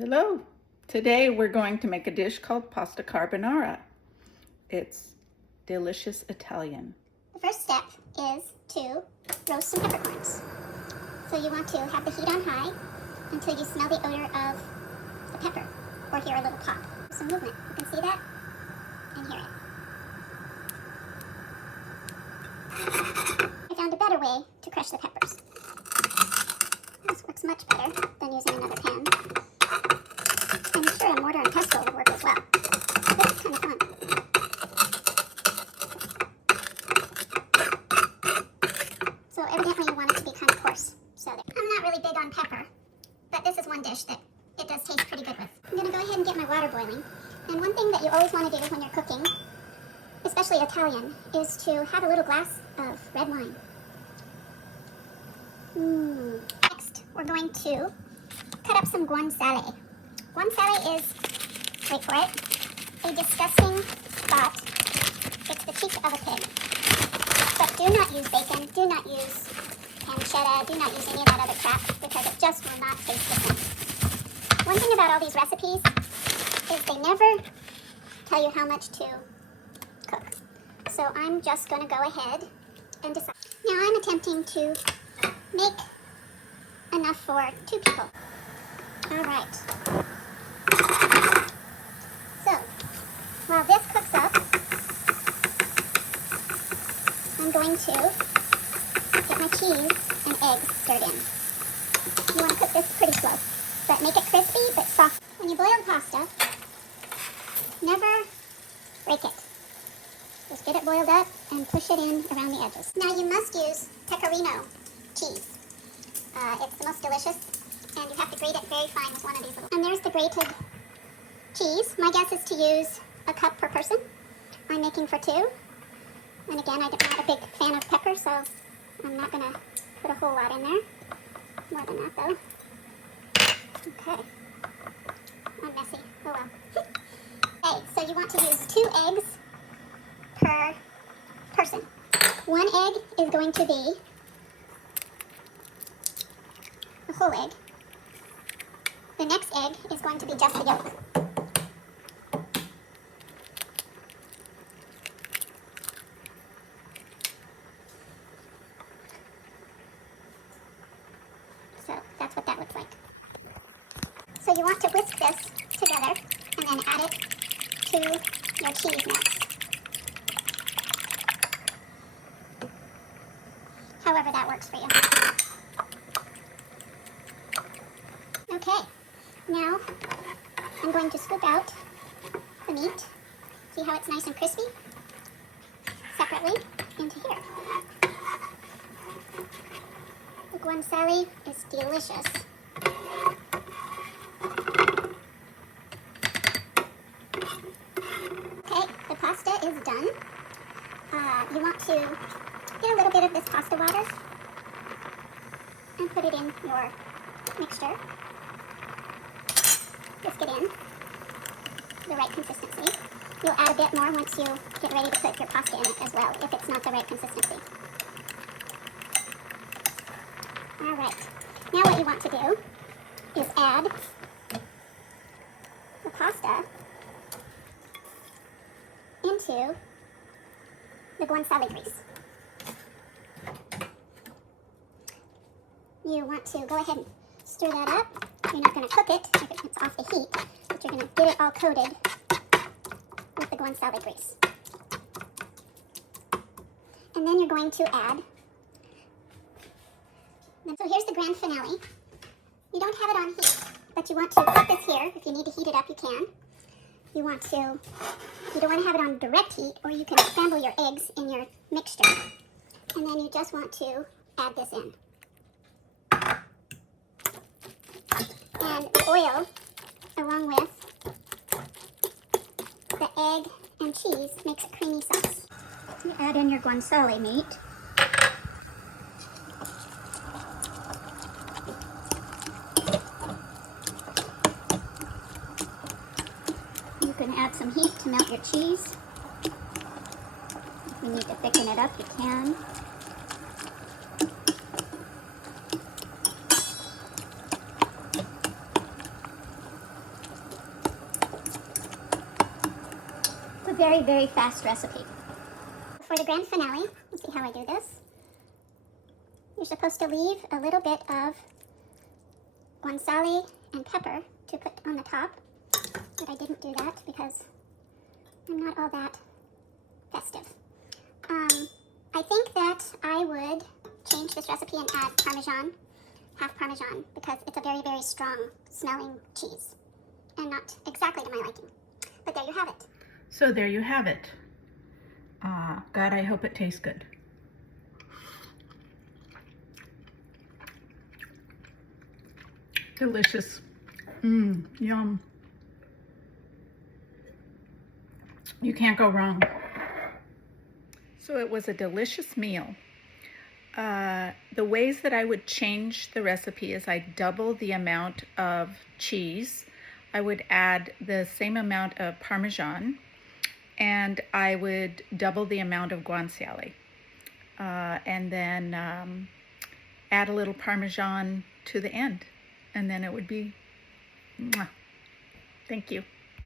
Hello. Today we're going to make a dish called pasta carbonara. It's delicious Italian. The first step is to roast some peppercorns. So you want to have the heat on high until you smell the odor of the pepper or hear a little pop. Some movement. You can see that and hear it. I found a better way to crush the peppers. This works much better than using another pan. I'm sure a mortar and pestle will work as well. This is kind of fun. So evidently you want it to be kind of coarse. So I'm not really big on pepper, but this is one dish that it does taste pretty good with. I'm going to go ahead and get my water boiling. And one thing that you always want to do when you're cooking, especially Italian, is to have a little glass of red wine. Next, we're going to cut up some guanciale. Guanciale is, wait for it, a disgusting spot. It's the cheek of a pig. But do not use bacon, do not use pancetta, do not use any of that other crap because it just will not taste the same. One thing about all these recipes is they never tell you how much to cook. So I'm just going to go ahead and decide. Now I'm attempting to make enough for 2 people. All right. So, while this cooks up, I'm going to get my cheese and eggs stirred in. You want to cook this pretty slow, but make it crispy but soft. When you boil the pasta, never break it. Just get it boiled up and push it in around the edges. Now you must use pecorino cheese. It's the most delicious, and you have to grate it very fine with one of these little. And there's the grated cheese. My guess is to use a cup per person. I'm making for 2. And again, I'm not a big fan of pepper, so I'm not going to put a whole lot in there. More than that, though. Okay. I'm messy. Oh well. Okay, so you want to use 2 eggs per person. 1 egg is going to be a whole egg. The next egg is going to be just the yolk. So that's what that looks like. So you want to whisk this together and then add it to your cheese next. However that works for you. Okay, now I'm going to scoop out the meat. See how it's nice and crispy? Separately into here. The guanciale is delicious. Okay, the pasta is done. You want to get a little bit of this pasta water and put it in your mixture. Whisk it in the right consistency. You'll add a bit more once you get ready to put your pasta in it as well, if it's not the right consistency. Alright, now what you want to do is add the pasta into the guanciale grease. You want to go ahead and stir that up. You're not going to cook it if it's off the heat, but you're going to get it all coated with the guanciale grease. And then you're going to add. So here's the grand finale. You don't have it on heat, but you want to put this here. If you need to heat it up, you can. You don't want to have it on direct heat, or you can scramble your eggs in your mixture. And then you just want to add this in. And the oil, along with the egg and cheese, makes a creamy sauce. You add in your guanciale meat. You can add some heat to melt your cheese. If you need to thicken it up, you can. very, very fast recipe. For the grand finale, let's see how I do this. You're supposed to leave a little bit of guanciale and pepper to put on the top, but I didn't do that because I'm not all that festive. I think that I would change this recipe and add Parmesan, half Parmesan, because it's a very, very strong smelling cheese and not exactly to my liking. But there you have it. So there you have it. God, I hope it tastes good. Delicious. Yum. You can't go wrong. So it was a delicious meal. The ways that I would change the recipe is I double the amount of cheese. I would add the same amount of Parmesan, and I would double the amount of guanciale. And then add a little Parmesan to the end. And then it would be, mwah. Thank you.